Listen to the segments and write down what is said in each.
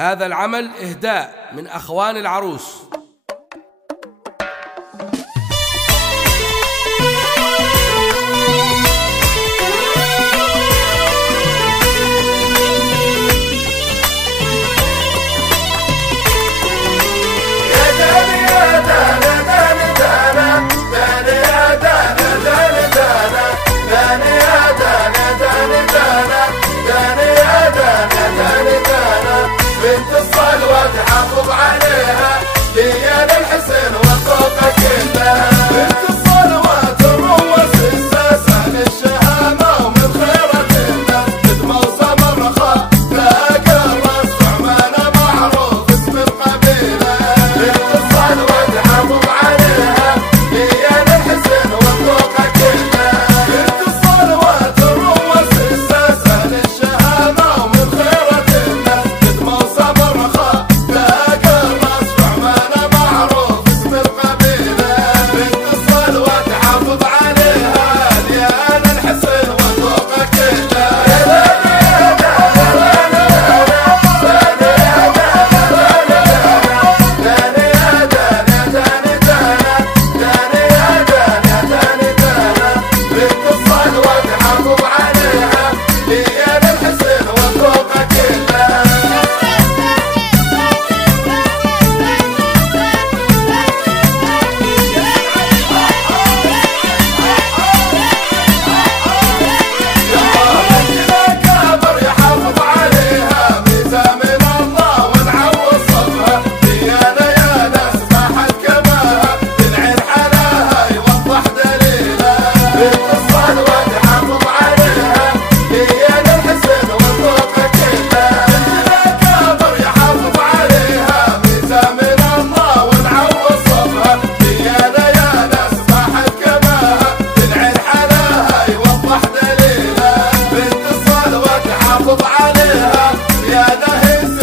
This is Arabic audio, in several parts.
هذا العمل إهداء من أخوان العروس. بنت الصلوة تحافظ عليها ليالي الحسن والطوقة كلها. بنت الصلوة تروس الساسة للشهامة ومن خيرة الناس تتموسم الرخاء تلاقى الراس عمانة معروف اسم القبيلة. بنت الصلوة تحافظ عليها ليالي الحسن والطوقة كلها. بنت الصلوة تروس الساسة للشهامة ومن خيرة الناس تتموسم الرخاء تلاقى الراس عمانة معروف اسم القبيلة. بنت الصلوة تحافظ عليها ليالي الحسن والطوقة كلها. بنت الصلوة تحافظ عليها ليالي الحسن والطوقة كلها. كابر يحافظ عليها ميزة من الله ونعوض صفها ديانة يا ناس باحت كماها بالعين حلاها يوضح دليلها. بنت الصلوة تحافظ عليها ليالي الحسن والطوقة كلها. كابر يحافظ عليها ميزة من الله ونعوض صفها ديانة يا ناس باحت كماها بالعين حلاها يوضح دليلها. بنت الصلوة تحافظ عليها يا نهز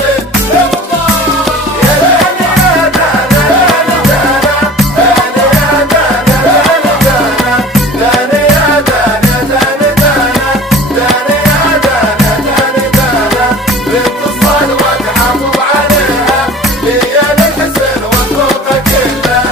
بنت الصلوة تحافظ عليها ليالي الحسن والطوقة كلها.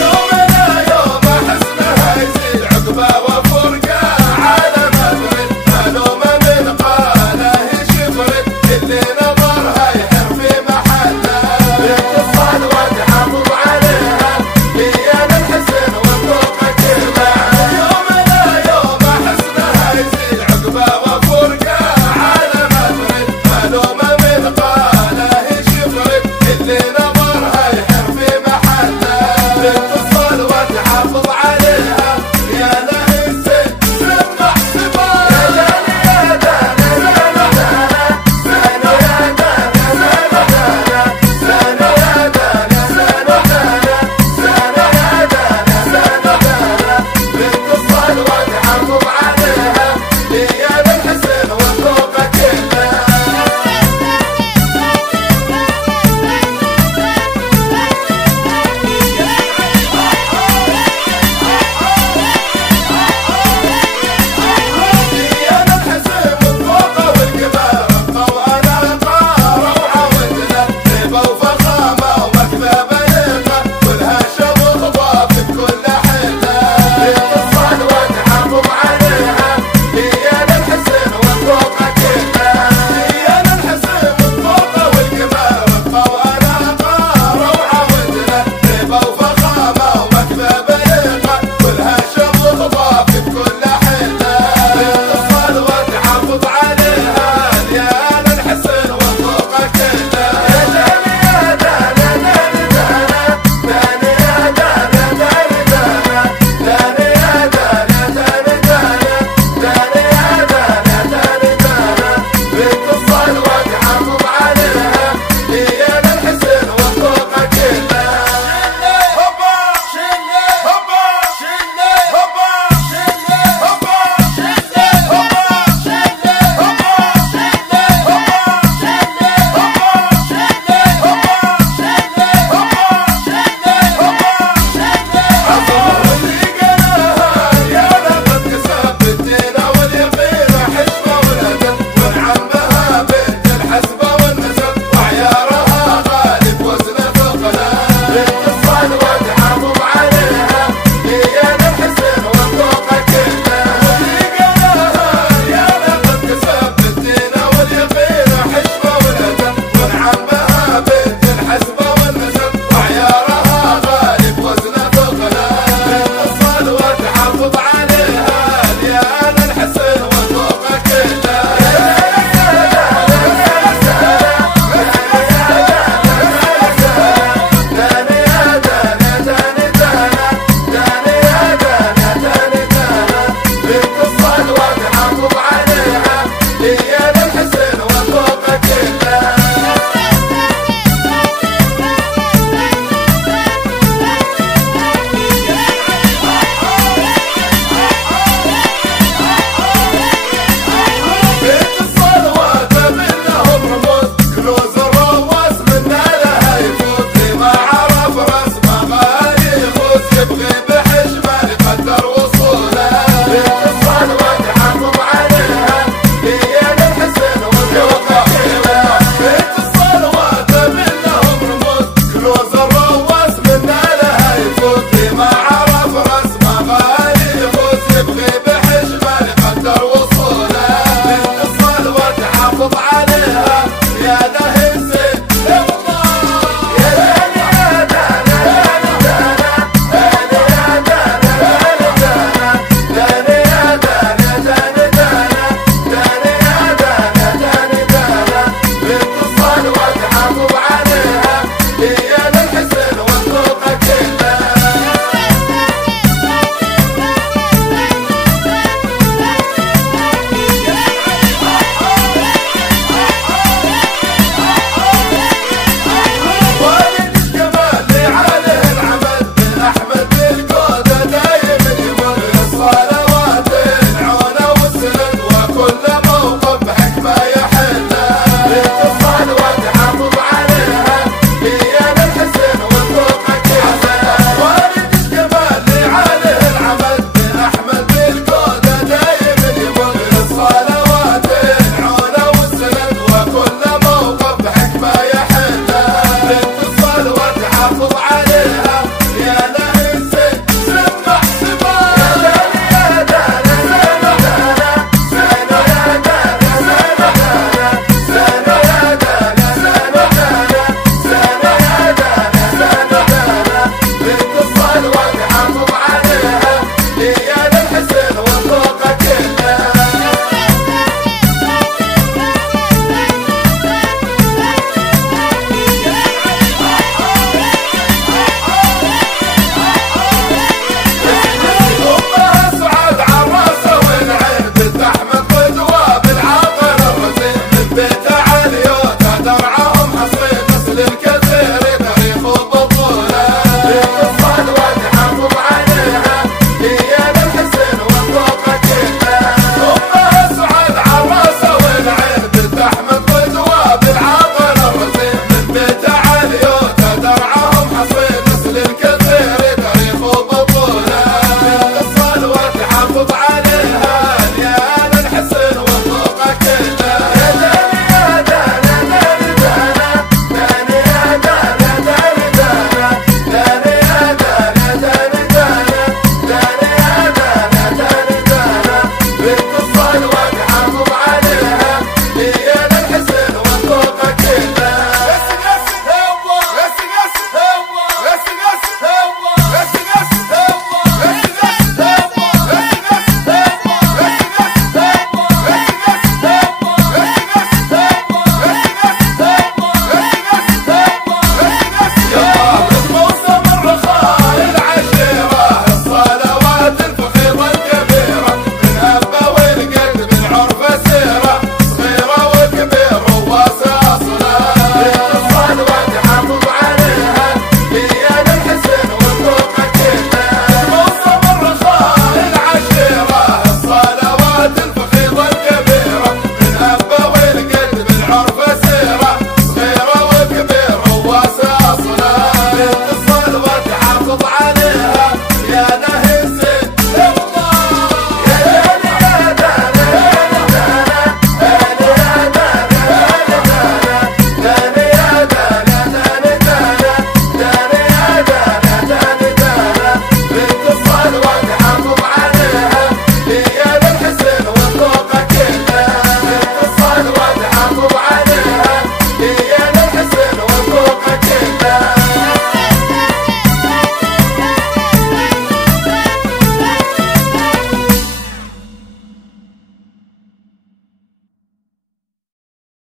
يومنا يوم حسنها يزيد عقبة وفرقة على مبرد معلومة من قاله شفرد اللي نظرها يحر في محلها. بنت الصلوة تحافظ حافظ عليها